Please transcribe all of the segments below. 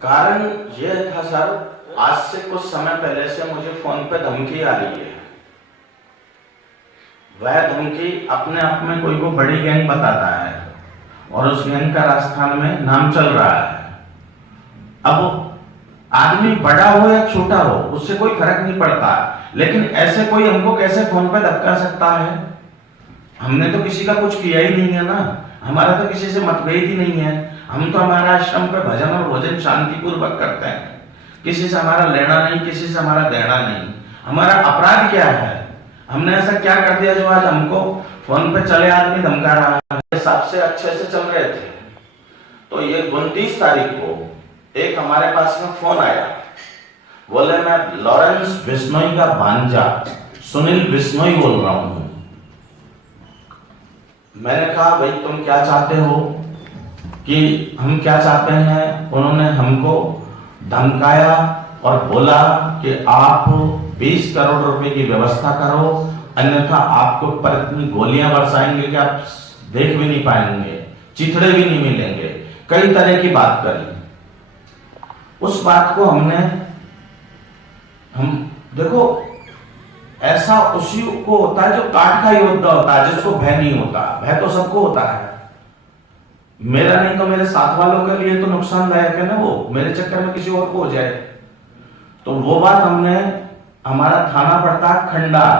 कारण यह था सर, आज से कुछ समय पहले से मुझे फोन पे धमकी आ रही है। वह धमकी अपने आप में कोई को बड़ी गैंग बताता है और उस गैंग का राजस्थान में नाम चल रहा है। अब आदमी बड़ा हो या छोटा हो उससे कोई फर्क नहीं पड़ता, लेकिन ऐसे कोई हमको कैसे फोन पे धमका सकता है? हमने तो किसी का कुछ किया ही नहीं है ना, हमारा तो किसी से मतभेद ही नहीं है। हम तो हमारा आश्रम पे भजन और भोजन शांतिपूर्वक करते हैं, किसी से हमारा लेना नहीं, किसी से हमारा देना नहीं। हमारा अपराध क्या है? हमने ऐसा क्या कर दिया जो आज हमको फोन पे चले आदमी धमका रहा है? हिसाब से अच्छे से चल रहे थे, तो ये 29 तारीख को एक हमारे पास में फोन आया, बोले मैं लॉरेंस बिश्नोई का भांजा सुनील बिश्नोई बोल रहा हूं। मैंने कहा भाई तुम क्या चाहते हो? कि हम क्या चाहते हैं? उन्होंने हमको धमकाया और बोला कि आप 20 करोड़ रुपए की व्यवस्था करो, अन्यथा आपको ऊपर इतनी गोलियां बरसाएंगे कि आप देख भी नहीं पाएंगे, चिथड़े भी नहीं मिलेंगे। कई तरह की बात करी। उस बात को हम देखो, ऐसा उसी को होता है जो काठ का योद्धा होता है, जिसको भय नहीं होता। भय तो सबको होता है, मेरा नहीं तो मेरे साथ वालों के लिए तो नुकसानदायक है ना, वो मेरे चक्कर में किसी और को हो जाए। तो वो बात हमने, हमारा थाना पड़ता है खंडार,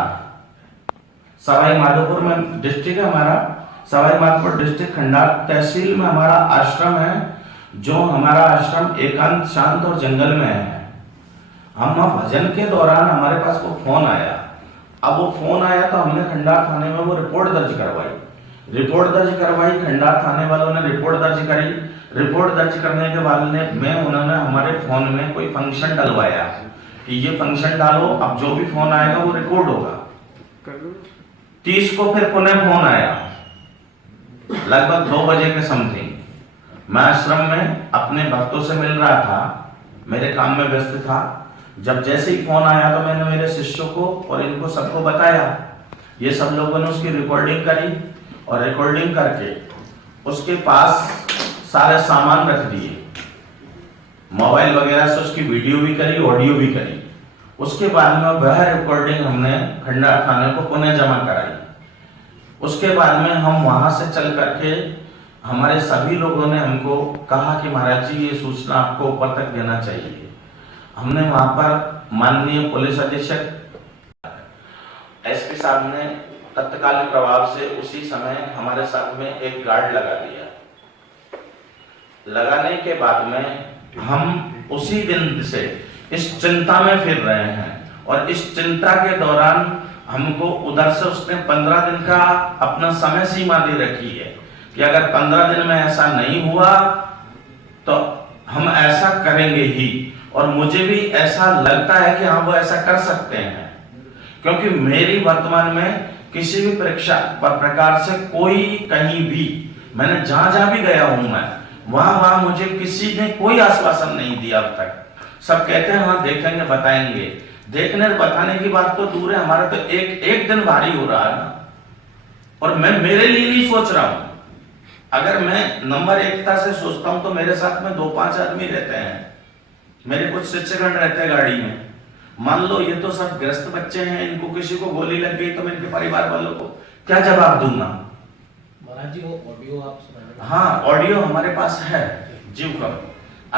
सवाई माधोपुर में डिस्ट्रिक्ट है हमारा, सवाई माधोपुर डिस्ट्रिक्ट खंडार तहसील में हमारा आश्रम है। जो हमारा आश्रम एकांत शांत और जंगल में है। हम भजन के दौरान हमारे पास वो फोन आया। अब वो फोन आया तो हमने खंडार थाने में वो रिपोर्ट दर्ज करवाई। खंडार थाने वालों ने रिपोर्ट दर्ज करी। रिपोर्ट दर्ज करने के बाद में उन्होंने हमारे फोन में कोई फंक्शन डलवाया कि ये फंक्शन डालो, अब जो भी फोन आएगा वो रिकॉर्ड होगा। 30 को फिर पुनः फोन आया, लगभग 2 बजे के समथिंग। मैं आश्रम में अपने भक्तों से मिल रहा था, मेरे काम में व्यस्त था। जब जैसे ही फोन आया तो मैंने मेरे शिष्यों को और इनको सबको बताया। ये सब लोगों ने उसकी रिकॉर्डिंग करी और रिकॉर्डिंग करके उसके पास सारे सामान रख दिए, मोबाइल वगैरह से उसकी वीडियो भी करी, ऑडियो भी करी। उसके बाद में वह रिकॉर्डिंग हमने खंडार थाने को पुनः जमा कराई। उसके बाद में हम वहां से चल करके, हमारे सभी लोगों ने हमको कहा कि महाराज जी ये सूचना आपको ऊपर तक देना चाहिए। हमने वहां पर माननीय पुलिस अधीक्षक एसपी साहब ने तत्काल प्रभाव से उसी समय हमारे साथ में एक गार्ड लगा दिया। लगाने के बाद में हम उसी दिन से इस चिंता में फिर रहे हैं, और इस चिंता के दौरान हमको उधर से उसने 15 दिन का अपना समय सीमा दे रखी है कि अगर 15 दिन में ऐसा नहीं हुआ तो हम ऐसा करेंगे ही। और मुझे भी ऐसा लगता है कि हाँ वो ऐसा कर सकते हैं, क्योंकि मेरी वर्तमान में किसी भी परीक्षा प्रकार से कोई कहीं भी, मैंने जहां भी गया हूं मैं, वहां मुझे किसी ने कोई आश्वासन नहीं दिया अब तक। सब कहते हैं हाँ देखेंगे बताएंगे। देखने और बताने की बात तो दूर है, हमारा तो एक दिन भारी हो रहा है ना। और मैं मेरे लिए नहीं सोच रहा हूं, अगर मैं नंबर एकता से सोचता हूं तो मेरे साथ में 2-5 आदमी रहते हैं, मेरे कुछ शिक्षकगण रहते हैं गाड़ी में। मान लो ये तो सब ग्रस्त बच्चे हैं, इनको किसी को गोली लग गई तो मेरे परिवार वालों को क्या जवाब दूंगा? महाराज जी वो ऑडियो आप सुनाएंगे? हाँ ऑडियो हमारे पास है जीव का,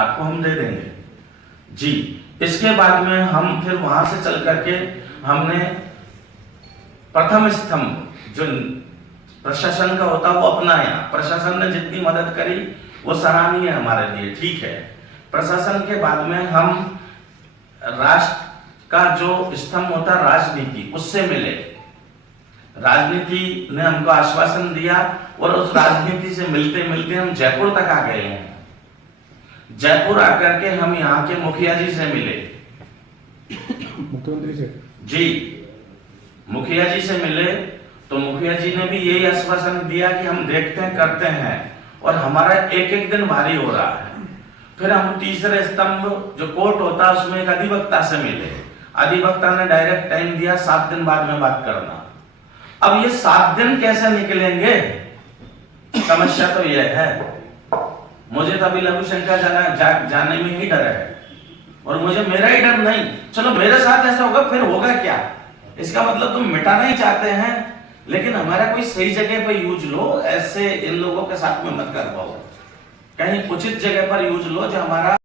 आपको हम दे देंगे जी। इसके बाद में हम फिर वहां से चल करके हमने प्रथम स्तंभ जो प्रशासन का होता वो अपनाया। प्रशासन ने जितनी मदद करी वो सराहनीय है हमारे लिए, ठीक है। प्रशासन के बाद में हम राष्ट्र का जो स्तंभ होता राजनीति, उससे मिले। राजनीति ने हमको आश्वासन दिया और उस राजनीति से मिलते मिलते हम जयपुर तक आ गए हैं। जयपुर आकर के हम यहाँ के मुखिया जी से मिले, मुख्यमंत्री से जी, मुखिया जी से मिले तो मुखिया जी ने भी यही आश्वासन दिया कि हम देखते हैं करते हैं, और हमारा एक दिन भारी हो रहा है। फिर हम तीसरे स्तंभ जो कोर्ट होता है उसमें एक अधिवक्ता से मिले। अधिवक्ता ने डायरेक्ट टाइम दिया 7 दिन बाद में बात करना। अब ये 7 दिन कैसे निकलेंगे, समस्या तो यह है। मुझे तो अभी लघुशंका जाने में ही डर है, और मुझे मेरा ही डर नहीं। चलो मेरे साथ ऐसा होगा, फिर होगा क्या? इसका मतलब तुम मिटाना ही चाहते हैं, लेकिन हमारा कोई सही जगह पर यूज लो, ऐसे इन लोगों के साथ में मत कर पाओ। कहीं उचित जगह पर यूज लो जो हमारा